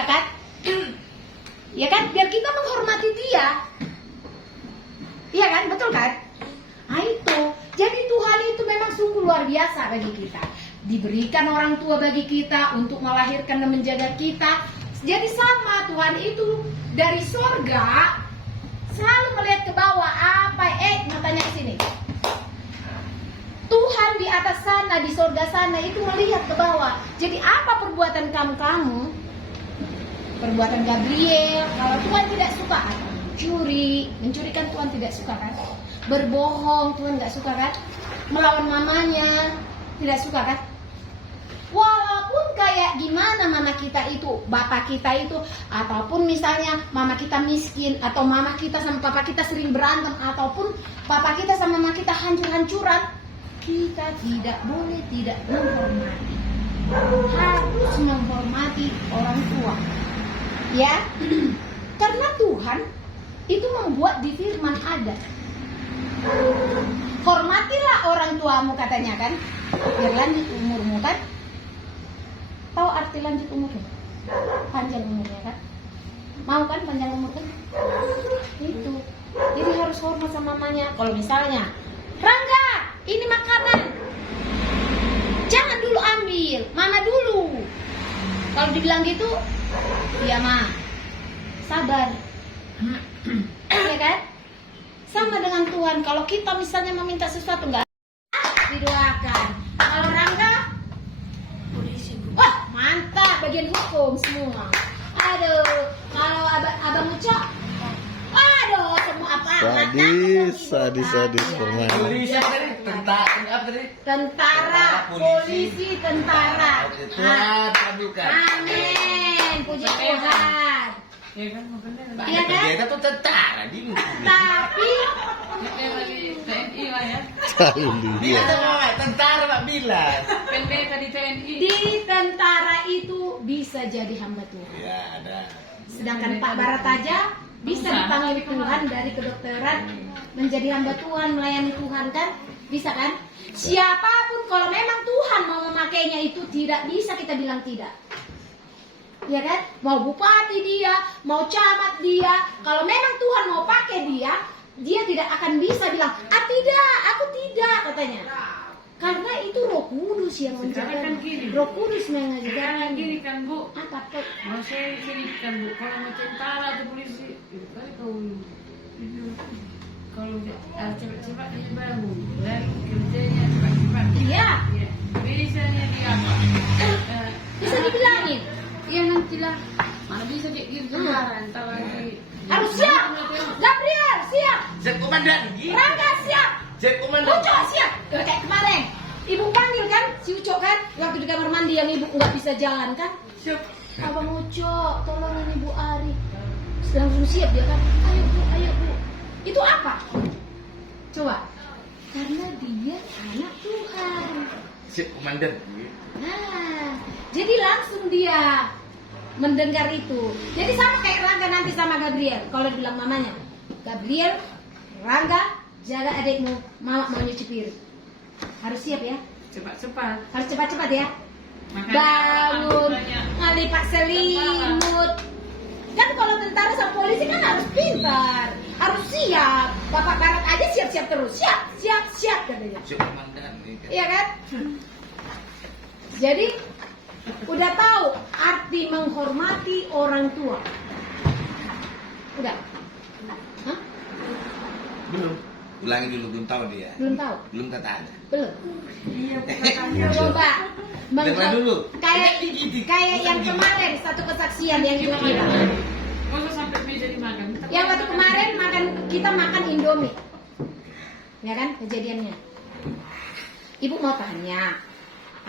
ya kan? Ya kan, biar kita menghormati dia. Iya kan, betul kan? Nah itu, jadi Tuhan itu memang sungguh luar biasa bagi kita. Diberikan orang tua bagi kita untuk melahirkan dan menjaga kita. Jadi sama, Tuhan itu dari sorga selalu melihat ke bawah. Matanya ke sini. Tuhan di atas sana, di sorga sana itu melihat ke bawah. Jadi apa perbuatan kamu? Perbuatan Gabriel, kalau Tuhan tidak suka, mencuri kan Tuhan tidak suka kan? Berbohong Tuhan tidak suka kan? Melawan mamanya tidak suka kan? Walaupun kayak gimana mama kita itu, bapak kita itu, ataupun misalnya mama kita miskin, atau mama kita sama papa kita sering berantem, ataupun papa kita sama mama kita hancur-hancuran, kita tidak boleh tidak menghormati. Harus menghormati orang tua. Ya, karena Tuhan itu membuat di firman ada. Hormatilah orang tuamu katanya kan, biar lanjut umurmu kan. Tahu arti lanjut umurnya? Panjang umurnya kan? Mau kan panjang umur kan? Itu. Jadi harus hormat sama mamanya. Kalau misalnya, Rangga, ini makanan, jangan dulu ambil, mama dulu. Kalau dibilang gitu, ya ma, sabar. Ya kan? Sama dengan Tuhan. Kalau kita misalnya meminta sesuatu enggak didoakan. Kalau Rangga, polisi. Wah, mantap, bagian hukum semua. Aduh, kalau abang Ucok, aduh, semua apa? Sadis permainan. Polisi tadi, tentara, polisi, tentara. Tuhan kabulkan. Amin, puji Tuhan. Iya kan, makanya. Iya kan? Dia tuh tentara di Tapi TNI lah ya. Iya. Tentara Pak bilang. PNP di TNI. di tentara itu bisa jadi hamba Tuhan. Ya ada. Sedangkan Pak Barat aja bisa dipanggil Tuhan dari kedokteran menjadi hamba Tuhan, melayani Tuhan kan? Bisa kan? Siapapun kalau memang Tuhan mau memakainya itu tidak bisa kita bilang tidak. Ya kan? Mau bupati dia, mau camat dia, kalau memang Tuhan mau pakai dia tidak akan bisa bilang, tidak, aku tidak katanya. Karena itu Roh Kudus yang menjaga. Kan gini. Roh Kudus Sekarang mengajarkan. gini kan Bu, Apa tuh? mau saya sedikitkan Bu, kalau mau tentara atau polisi, itu kan kalau cepat-cepat dia bangun dan kerjanya cepat-cepat. Iya. Ya. Biasanya dia apa? Bisa dibilangin. Iya nantilah, mana bisa kayak gitu tentara, entar lagi. Harus siap. Gabriel siap. Saya komandan. Rangga siap. Saya komandan. Ucok siap. Kayak kemarin. Ibu panggil kan si Ucok kan waktu di kamar mandi yang ibu nggak bisa jalan kan. Siap. Abang Ucok, tolongin Ibu Ari. Langsung siap dia kan. Ayo Bu. Itu apa? Coba. Karena dia anak Tuhan. Siap komandan. Nah, jadi langsung dia mendengar itu. Jadi sama kayak Rangga nanti sama Gabriel. Kalau bilang mamanya, Gabriel, Rangga, jaga adikmu, mama mau nyuci piring. Harus siap ya. Cepat-cepat. Harus cepat-cepat ya. Makanya Bangun, banyak. ngalipat selimut. Kan kalau tentara sama polisi kan harus pintar, harus siap. Bapak Barat aja siap-siap terus, siap katanya. Siap komandan. Iya kan? Jadi udah tahu arti menghormati orang tua. Udah? Hah? Belum. Ulangi dulu, belum tahu dia. Belum tahu? Belum katanya. Belum. Iya, katanya. Coba. Dengar dulu. Kayak yang kemarin satu kesaksian yang ibu bilang. Masa sampai meja dimakan. Yang waktu kemarin kita makan Indomie. Ya kan kejadiannya. Ibu mau tanya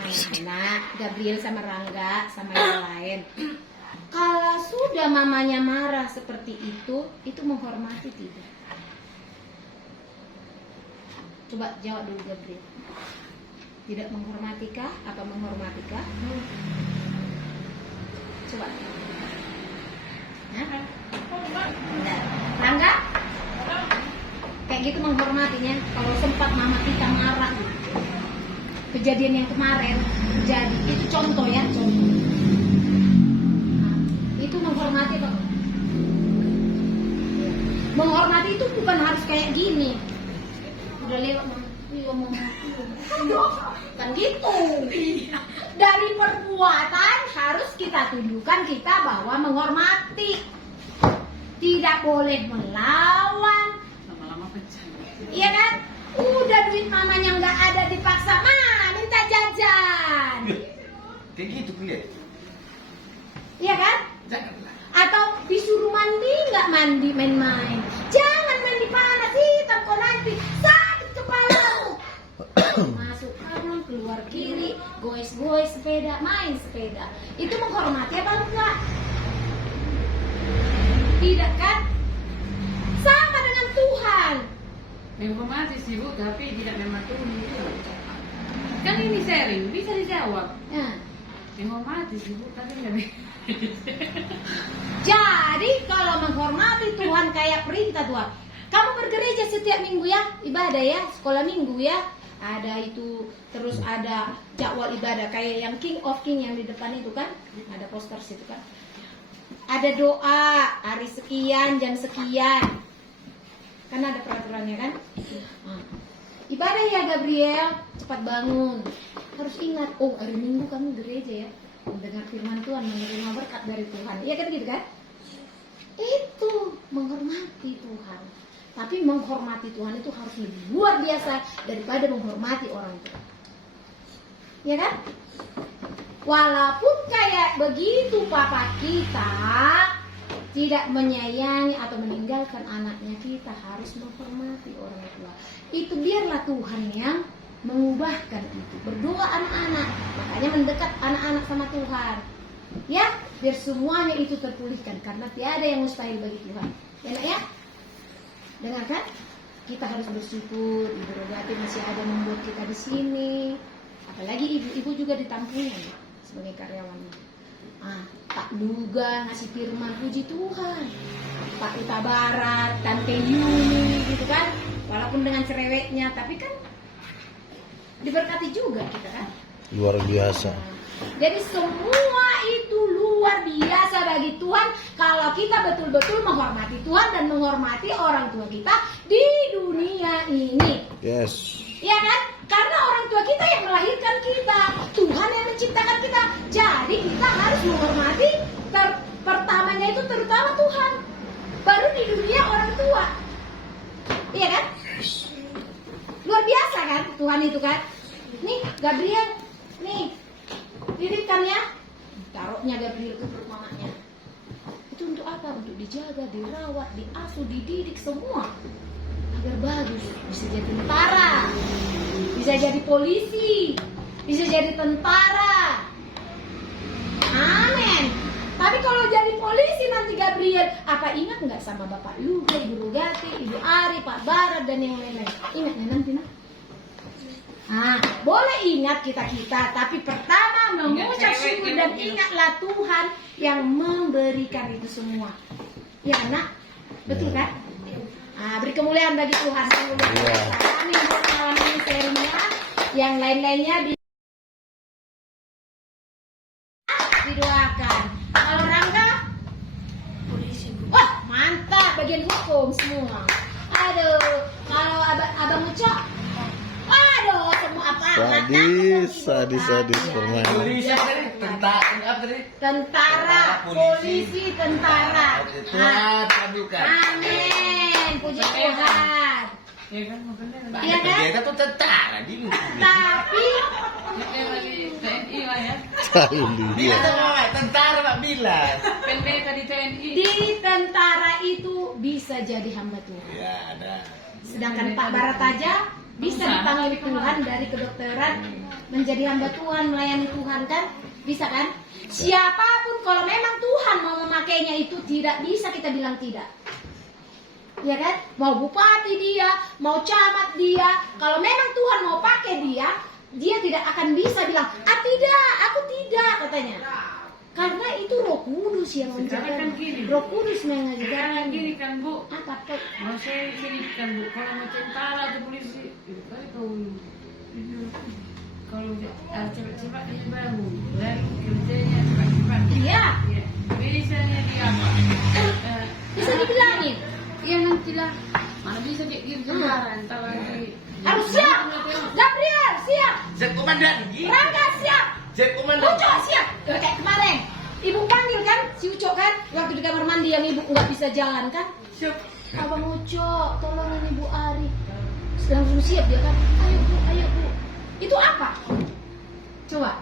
anak-anak Gabriel sama Rangga sama yang lain. Kalau sudah mamanya marah seperti itu menghormati tidak? Coba jawab dulu Gabriel. Tidak menghormatikah? Apa menghormatikah? Coba. Hah? Nah, Rangga? Kayak gitu menghormatinya. Kalau sempat mama kita marah, kejadian yang kemarin terjadi, itu contoh ya, contoh. Nah, itu Menghormati itu bukan harus kayak gini. Udah lewat kan gitu. Dari perbuatan harus kita tunjukkan kita bahwa menghormati. Tidak boleh melawan. Lama-lama pecah. Iya kan? Udah duit mamanya nggak ada dipaksa, minta jajan. Kayak gitu kuliah. Iya kan? Janganlah. Atau disuruh mandi nggak mandi main-main. Jangan mandi panas hitam kok nanti sakit kepalamu. Masuk kanan keluar kiri, goes-goes sepeda, main sepeda. Itu menghormati apa enggak? Tidak kan? Sama dengan Tuhan. Menghormati sih Bu, tapi tidak mematuhi. Kan ini sharing, bisa dijawab. Nah, Menghormati sih Bu, tapi nggak. jadi kalau menghormati Tuhan kayak perintah Tuhan. Kamu bergereja setiap minggu ya, ibadah ya, sekolah minggu ya. Ada itu, terus ada jadwal ibadah kayak yang King of King yang di depan itu kan, ada poster situ kan. Ada doa hari sekian, jam sekian. Kan ada peraturannya kan. Ibadah ya Gabriel, cepat bangun. Harus ingat, oh hari Minggu kamu gereja ya, mendengar firman Tuhan, menerima berkat dari Tuhan. Iya kan gitu kan? Itu menghormati Tuhan. Tapi menghormati Tuhan itu harus lebih luar biasa daripada menghormati orang tua. Ya kan? Walaupun kayak begitu papa kita tidak menyayangi atau meninggalkan anaknya, kita harus menghormati orang tua. Itu biarlah Tuhan yang mengubahkan itu. Berdoa anak-anak, makanya mendekat anak-anak sama Tuhan. Ya, biar semuanya itu terpulihkan karena tiada yang mustahil bagi Tuhan. Ya nak ya? Dengarkan? Kita harus bersyukur Ibu Rogati masih ada membuat kita di sini. Apalagi ibu-ibu juga ditampungnya sebagai karyawannya. Pak Duga ngasih firman, puji Tuhan. Pak Uta Barat, Tante Yuni gitu kan. Walaupun dengan cerewetnya, tapi kan diberkati juga kita kan. Luar biasa. Jadi semua itu luar biasa bagi Tuhan kalau kita betul-betul menghormati Tuhan dan menghormati orang tua kita di dunia ini. Yes. Ya kan? Karena orang tua kita yang melahirkan kita, Tuhan yang menciptakan kita. Jadi kita harus menghormati pertamanya itu terutama Tuhan. Baru di dunia orang tua. Iya kan? Luar biasa kan Tuhan itu kan? Nih Gabriel, nih didirikan ya. Taruhnya Gabriel ke perut mamanya. Itu untuk apa? Untuk dijaga, dirawat, diasuh, dididik semua. Agar bagus, bisa jadi tentara, bisa jadi polisi, bisa jadi tentara. Amin. Tapi kalau jadi polisi nanti Gabriel, apa ingat nggak sama Bapak Luga, Ibu Rogati, Ibu Ari, Pak Barat dan yang lain-lain? Ingatnya nanti nak. Boleh ingat kita, tapi pertama mengucap syukur dan ingatlah Tuhan yang memberikan itu semua. Ya nak, betul kan? Beri kemuliaan bagi Tuhan. Amin. Malam ini sharingnya, yang lain-lainnya didoakan. Kalau Rangga, polisi. Wah mantap, bagian hukum semua. Aduh, kalau abang Ucok, aduh semua apa? Sadis permainan. Polisi apa tadi? Tentara, polisi, tentara. Tuhan kabulkan. Amin, puji Tuhan. Ya kan, benar. Iya kan? Kita tuh tentara dulu. Tapi Ya lagi TNI lah ya. Dia sama tentara Pak bilang. Pendeta di TNI. di tentara itu bisa jadi hamba Tuhan. Ya ada. Sedangkan Pak Barat aja bisa dipanggil Tuhan dari kedokteran menjadi hamba Tuhan, melayani Tuhan kan? Bisa kan? Siapapun kalau memang Tuhan mau memakainya itu tidak bisa kita bilang tidak. Ya kan? Mau bupati dia, mau camat dia, kalau memang Tuhan mau pakai dia tidak akan bisa bilang, tidak, aku tidak katanya. Karena itu Roh Kudus yang menjaga. Kan gini. Roh Kudus Sekarang mengajarkan. gini kan Bu, Apa tuh? mau saya sini kan Bu, kalau mau tentara atau polisi, itu kan kalau cepat-cepat dia bangun, dan kerjanya cepat-cepat. Iya. Misalnya dia apa? Bisa dibilangin. Iya nantilah. Mana bisa kayak gitu lebaran kalau nanti. Harus siap. Gabriel siap. Siap komandan. Rangga siap. Siap komandan. Uco siap. Kayak kemarin. Ibu panggil kan si Uco kan waktu di kamar mandi yang ibu nggak bisa jalan kan. Siap. Abang Uco, tolongin Ibu Ari. Langsung siap dia kan. Ayo Bu, ayo Bu. Itu apa? Coba.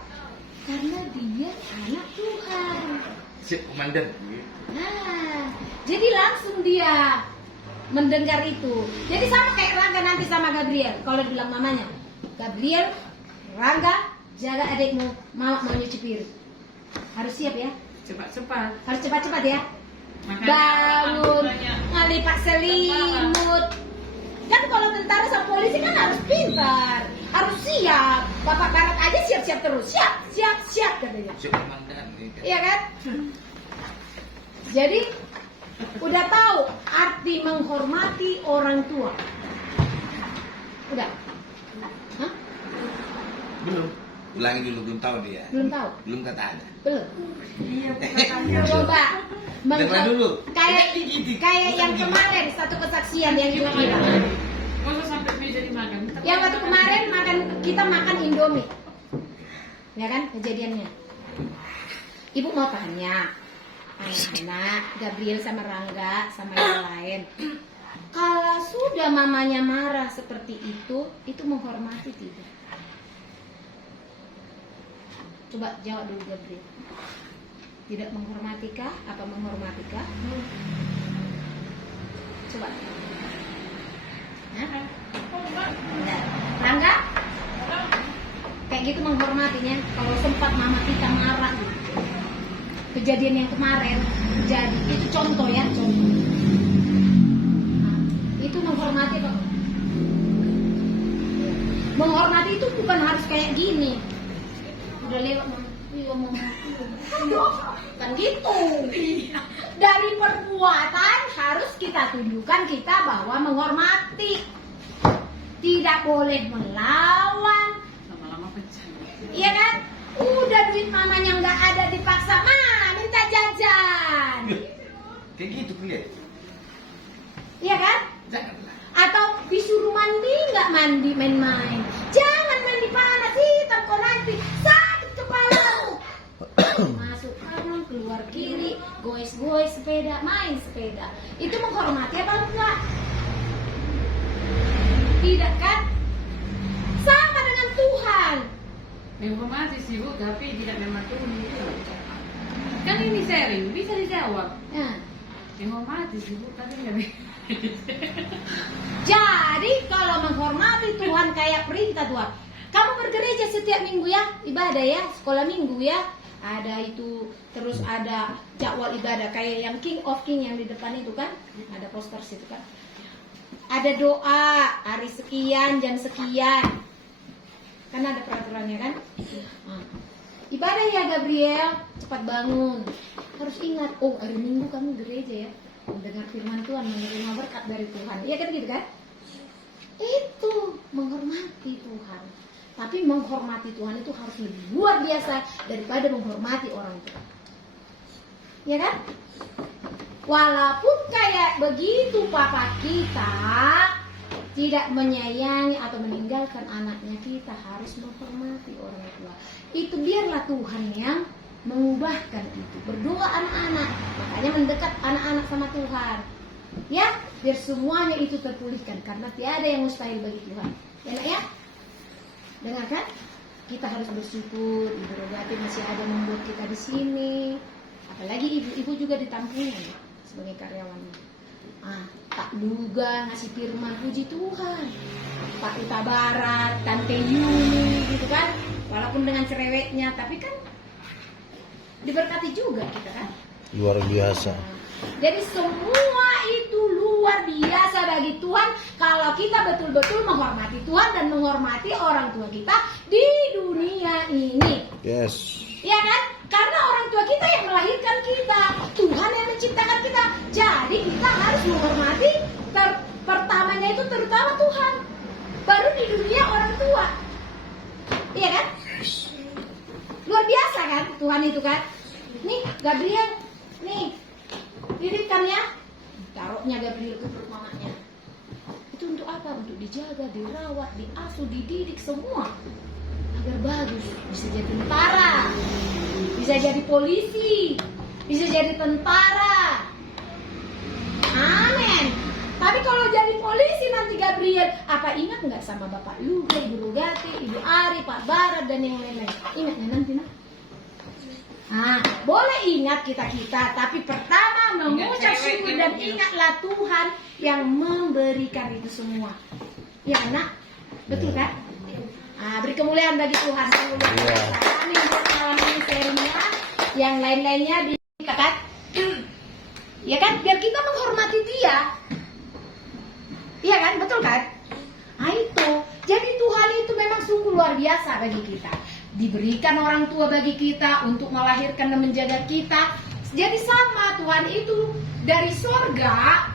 Karena dia anak Tuhan. Siap komandan. Nah, jadi langsung dia mendengar itu. Jadi sama kayak Rangga nanti sama Gabriel. Kalau bilang mamanya, Gabriel, Rangga, jaga adikmu, mama mau nyuci piring. Harus siap ya. Cepat-cepat. Harus cepat-cepat ya. Makanya Bangun, banyak. ngelipat selimut. Kan kalau tentara sama polisi kan harus pintar, harus siap. Bapak Barat aja siap-siap terus, siap katanya. Siap komandan. Iya kan? Jadi udah tahu arti menghormati orang tua. Udah? Hah? Belum. Ulangi dulu, belum tahu dia. Belum tahu? Belum kata ada. Belum. Iya, bukan. Coba. Dengar dulu. Kayak yang kemarin satu kesaksian yang juga bilang. Masa sampai meja dimakan. Yang waktu kemarin kita makan Indomie. Ya kan kejadiannya. Ibu mau tanya anak-anak Gabriel sama Rangga sama yang lain. Kalau sudah mamanya marah seperti itu menghormati tidak? Coba jawab dulu Gabriel. Tidak menghormatikah? Apa menghormatikah? Coba. Hah? Enggak. Rangga? Kayak gitu menghormatinya. Kalau sempat mama kita marah gitu. Kejadian yang kemarin jadi itu contoh ya, contoh. Nah, itu menghormati kok. Menghormati itu bukan harus kayak gini. Udah lewat kan gitu. Dari perbuatan harus kita tunjukkan kita bahwa menghormati, tidak boleh melawan. Lama-lama pecah. Iya kan? Udah duit mamanya nggak ada dipaksa minta jajan. Kayak gitu kuliah. Iya kan? Janganlah. Atau disuruh mandi nggak mandi main-main. Jangan mandi panas hitam kok nanti sakit kepalamu. Masuk kanan keluar kiri, goes-goes sepeda, main sepeda. Itu menghormati apa enggak? Tidak kan? Sama dengan Tuhan. Menghormati sih Bu, tapi tidak mematuhi. Kan ini sharing, bisa dijawab. Nah, Menghormati sih Bu, tapi nggak bisa. jadi kalau menghormati Tuhan kayak perintah Tuhan. Kamu bergereja setiap minggu ya, ibadah ya, sekolah minggu ya. Ada itu, terus ada jadwal ibadah kayak yang King of King yang di depan itu kan, ada poster situ kan. Ada doa hari sekian, jam sekian. Kan ada peraturannya kan. Nah, ibadah ya Gabriel, cepat bangun. Harus ingat, oh hari Minggu kamu gereja ya, mendengar firman Tuhan, menerima berkat dari Tuhan. Iya kan gitu kan? Itu menghormati Tuhan. Tapi menghormati Tuhan itu harus lebih luar biasa daripada menghormati orang tua. Ya kan? Walaupun kayak begitu papa kita tidak menyayangi atau meninggalkan anaknya, kita harus menghormati orang tua. Itu biarlah Tuhan yang mengubahkan itu. Berdoa anak-anak, makanya mendekat anak-anak sama Tuhan. Ya, biar semuanya itu terpulihkan karena tiada yang mustahil bagi Tuhan. Enak ya? Dengarkan, kita harus bersyukur Ibu Rogati masih ada membuat kita di sini. Apalagi ibu-ibu juga ditampungnya ya, sebagai karyawan. Pak Duga ngasih firman, puji Tuhan. Pak Uta Barat, Tante Yuni gitu kan. Walaupun dengan cerewetnya, tapi kan diberkati juga kita kan. Luar biasa. Jadi semua itu luar biasa bagi Tuhan kalau kita betul-betul menghormati Tuhan dan menghormati orang tua kita di dunia ini. Yes. Ya kan? Karena orang tua kita yang melahirkan kita, Tuhan yang menciptakan kita. Jadi kita harus menghormati pertamanya itu terutama Tuhan. Baru di dunia orang tua. Iya kan? Luar biasa kan Tuhan itu kan? Nih Gabriel, nih didikannya taruh perutnya Gabriel ke perut mamanya. Itu untuk apa? Untuk dijaga, dirawat, diasuh, dididik semua agar bagus. Bisa jadi tentara, bisa jadi polisi, bisa jadi tentara. Amin. Tapi kalau jadi polisi nanti Gabriel, apa ingat nggak sama Bapak Luga, Ibu Rugati, Ibu Ari, Pak Barat dan yang lain-lain? Ingatnya nanti nak? Boleh ingat kita-kita, tapi pertama mengucap syukur dan ingatlah Tuhan yang memberikan itu semua. Ya nak? Betul kan? Beri kemuliaan bagi Tuhan. Amin. Buat malam ini serinya, yang lain-lainnya dikatakan, ya kan? Biar kita menghormati dia. Iya kan? Betul kan? Itu. Jadi Tuhan itu memang sungguh luar biasa bagi kita. Diberikan orang tua bagi kita untuk melahirkan dan menjaga kita. Jadi sama Tuhan itu dari surga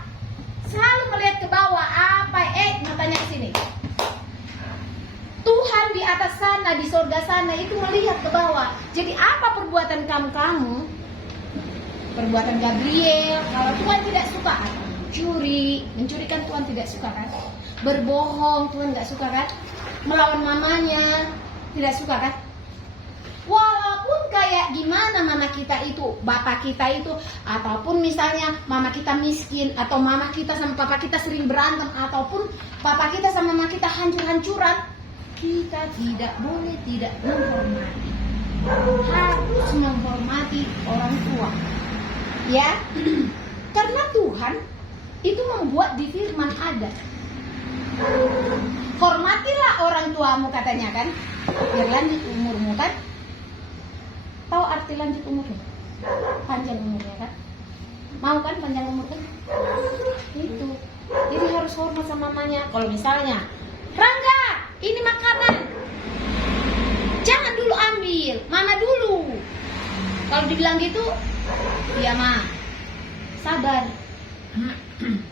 selalu melihat ke bawah. Matanya ke sini. Tuhan di atas sana, di surga sana itu melihat ke bawah. Jadi apa perbuatan kamu? Perbuatan Gabriel, kalau Tuhan tidak suka, mencurikan Tuhan tidak suka kan? Berbohong Tuhan tidak suka kan? Melawan mamanya tidak suka kan? Walaupun kayak gimana mama kita itu, bapak kita itu, ataupun misalnya mama kita miskin, atau mama kita sama papa kita sering berantem, ataupun papa kita sama mama kita hancur-hancuran, kita tidak boleh tidak menghormati. Harus menghormati orang tua. Ya, karena Tuhan itu membuat di firman ada. Hormatilah orang tuamu katanya kan, biar lanjut umurmu kan. Tahu arti lanjut umurnya? Panjang umurnya kan? Mau kan panjang umur kan? Itu. Jadi harus hormat sama mamanya. Kalau misalnya, Rangga, ini makanan, jangan dulu ambil, mama dulu. Kalau dibilang gitu, iya mah, sabar.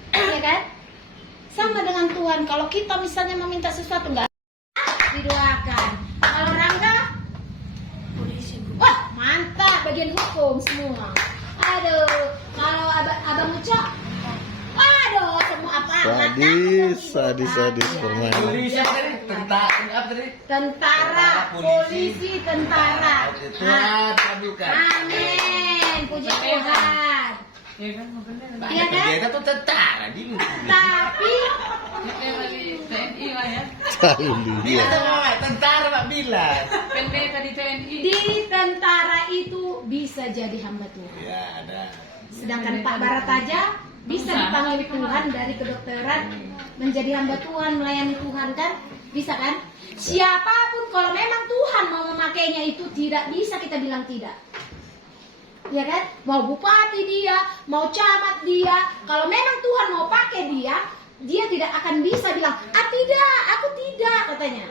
Iya kan? Sama dengan Tuhan. Kalau kita misalnya meminta sesuatu enggak didoakan. Kalau Rangga, polisi. Wah, mantap, bagian hukum semua. Aduh, kalau abang Ucok, aduh, semua apa? Sadis permainan. Polisi tadi, Tentara, polisi, tentara. Tuhan kabulkan. Amin, puji Tuhan. Ya kan, benar. Iya kan? Kita tuh tentara dulu. Tapi Kayak lagi TNI lah ya. Bila sama tentara Pak Bilan. Pendeta di TNI. di tentara itu bisa jadi hamba Tuhan. Ya ada. Sedangkan Pak Barat aja bisa dipanggil Tuhan dari kedokteran menjadi hamba Tuhan, melayani Tuhan kan? Bisa kan? Siapapun kalau memang Tuhan mau memakainya itu tidak bisa kita bilang tidak. Ya kan? Mau bupati dia, mau camat dia, kalau memang Tuhan mau pakai dia tidak akan bisa bilang, tidak, aku tidak, katanya.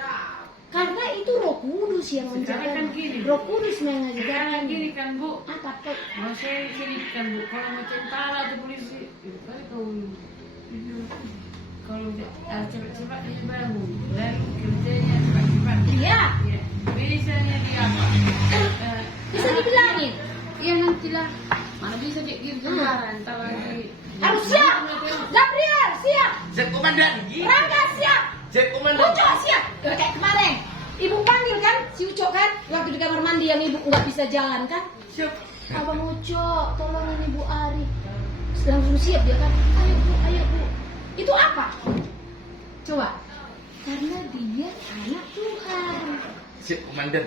Karena itu Roh Kudus yang menjaga. Kan gini. Roh Kudus Sekarang mengajarkan. gini kan Bu, Apa tuh? mau saya ceritakan Bu, kalau mau tentara atau polisi, itu kan kalau cepat-cepat dia bangun, lalu kerjanya cepat-cepat. Iya. Ya. Biasanya dia apa? Bisa dibilangin. Iya nantilah, mana bisa jadi tentara, entar lagi. Harus siap. Gabriel siap. Saya komandan. Rangga siap. Saya komandan. Ucok siap. Kayak kemarin. Ibu panggil kan si Ucok kan waktu di kamar mandi yang ibu nggak bisa jalan kan. Siap. Abang Ucok, tolongin Ibu Ari. Langsung siap dia kan. Ayo Bu, ayo Bu. Itu apa? Coba. Karena dia anak Tuhan. Siap komandan.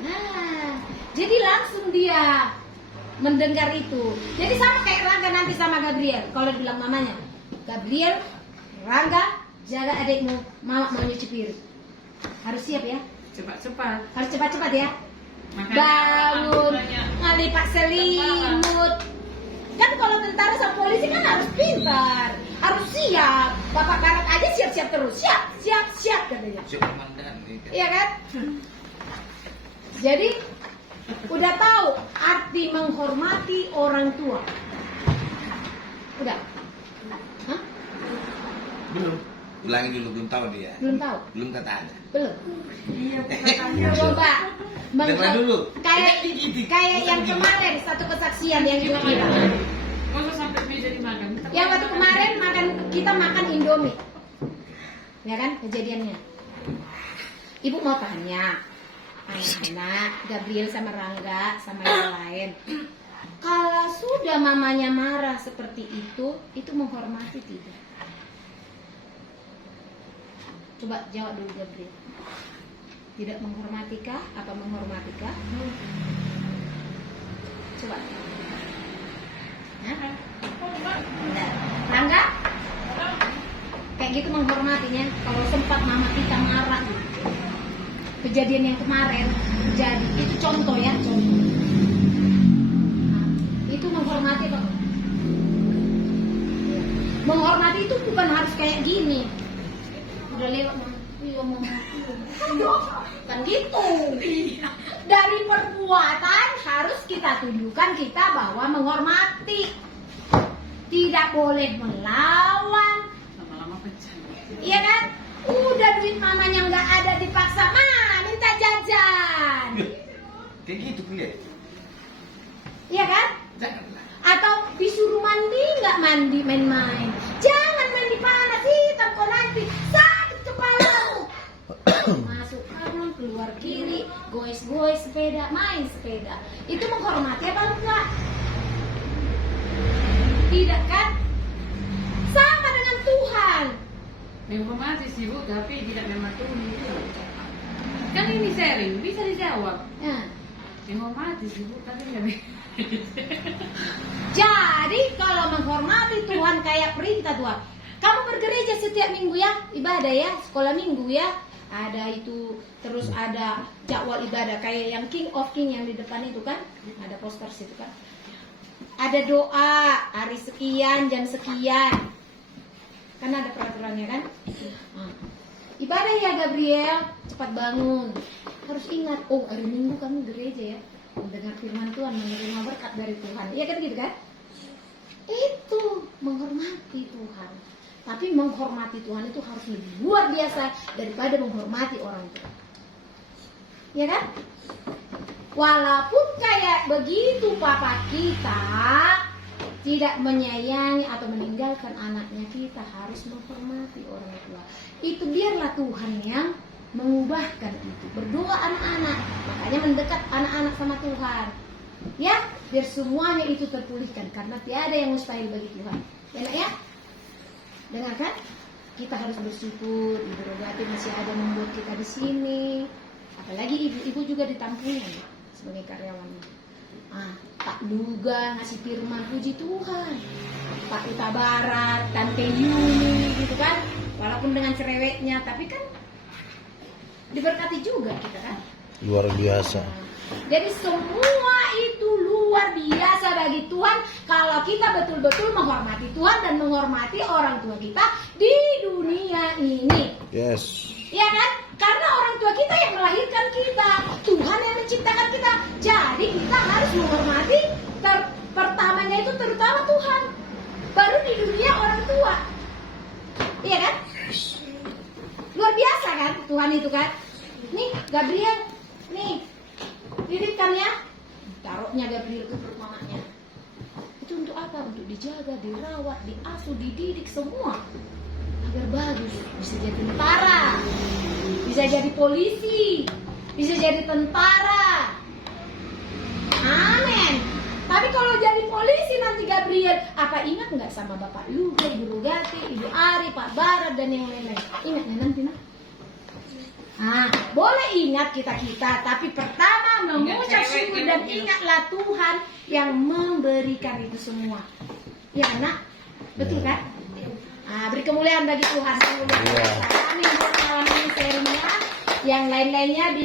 Nah, jadi langsung dia mendengar itu. Jadi sama kayak Rangga nanti sama Gabriel. Kalau bilang mamanya, Gabriel, Rangga, jaga adikmu, mama mau nyuci piring. Harus siap ya. Cepat-cepat. Harus cepat-cepat ya. Makanya Bangun, banyak. ngalipat selimut. Kan kalau tentara sama polisi kan harus pintar, harus siap. Bapak Barat aja siap-siap terus, siap katanya. Siap komandan. Iya kan? Jadi udah tahu arti menghormati orang tua. Udah? Hah? Belum. Ulangi dulu, belum tahu dia. Belum tahu? Belum katanya. Belum. Iya, katanya. Coba. Dengar dulu. Kayak yang kemarin satu kesaksian yang juga kita. Masa sampai meja dimakan. Yang waktu kemarin kita makan Indomie. Ya kan kejadiannya. Ibu mau tanya anak-anak Gabriel sama Rangga sama yang lain. Kalau sudah mamanya marah seperti itu menghormati tidak? Coba jawab dulu Gabriel. Tidak menghormatikah? Apa menghormatikah? Coba. Hah? Nah, Rangga? Kayak gitu menghormatinya. Kalau sempat mama kita marah gitu. Kejadian yang kemarin terjadi, itu contoh ya, contoh. Nah, itu menghormati apa? Menghormati itu bukan harus kayak gini. Udah lewat mama. Iya mama. Kan gitu. Dari perbuatan harus kita tunjukkan kita bahwa menghormati. Tidak boleh melawan. Lama-lama pecah. Iya kan? Udah duit mamanya nggak ada dipaksa, minta jajan. Kayak gitu kuliah. Iya kan? Janganlah. Atau disuruh mandi nggak mandi main-main. Jangan mandi panas hitam kok nanti sakit kepalamu. Masuk kanan keluar kiri, goes-goes sepeda, main sepeda. Itu menghormati apa enggak? Tidak kan? Sama dengan Tuhan. Menghormati sih Bu, tapi tidak mematuhi itu. Kan ini sharing, bisa dijawab. Nah, Menghormati sih Bu, tapi nggak bisa. jadi kalau menghormati Tuhan kayak perintah Tuhan. Kamu bergereja setiap minggu ya, ibadah ya, sekolah minggu ya. Ada itu, terus ada jadwal ibadah kayak yang King of King yang di depan itu kan, ada poster situ kan. Ada doa hari sekian, jam sekian. Kan ada peraturannya kan. Ibadah ya Gabriel, cepat bangun. Harus ingat, oh hari Minggu kami gereja ya, mendengar firman Tuhan, menerima berkat dari Tuhan. Iya kan gitu kan? Itu menghormati Tuhan. Tapi menghormati Tuhan itu harus lebih luar biasa daripada menghormati orang tua. Ya kan? Walaupun kayak begitu papa kita tidak menyayangi atau meninggalkan anaknya, kita harus menghormati orang tua. Itu biarlah Tuhan yang mengubahkan itu. Berdoa anak-anak, makanya mendekat anak-anak sama Tuhan. Ya, biar semuanya itu terpulihkan karena tiada yang mustahil bagi Tuhan. Ya nak ya? Dengarkan, kita harus bersyukur Ibu Rogati masih ada membuat kita di sini. Apalagi ibu-ibu juga ditampungnya sebagai karyawannya. Pak Duga ngasih firman, puji Tuhan. Pak Uta Barat, Tante Yuni gitu kan. Walaupun dengan cerewetnya, tapi kan diberkati juga kita kan. Luar biasa. Jadi semua itu luar biasa bagi Tuhan kalau kita betul-betul menghormati Tuhan dan menghormati orang tua kita di dunia ini. Yes. Ya kan? Karena orang tua kita yang melahirkan kita, Tuhan yang menciptakan kita. Jadi kita harus menghormati pertamanya itu terutama Tuhan. Baru di dunia orang tua. Iya kan? Luar biasa kan Tuhan itu kan? Nih Gabriel, nih titipkan ya. Taruhnya Gabriel ke perut mamanya. Itu untuk apa? Untuk dijaga, dirawat, diasuh, dididik semua agar bagus. Bisa jadi tentara, bisa jadi polisi, bisa jadi tentara. Amin. Tapi kalau jadi polisi nanti Gabriel, apa ingat nggak sama Bapak Luga, Ibu Rogati, Ibu Ari, Pak Barat dan yang lain-lain? Ingatnya nanti nak. Boleh ingat kita, tapi pertama mengucap syukur dan ingatlah Tuhan yang memberikan itu semua. Ya nak, betul kan? Beri kemuliaan bagi Tuhan. Amin. Buat malam ini sharingnya, yang lain-lainnya di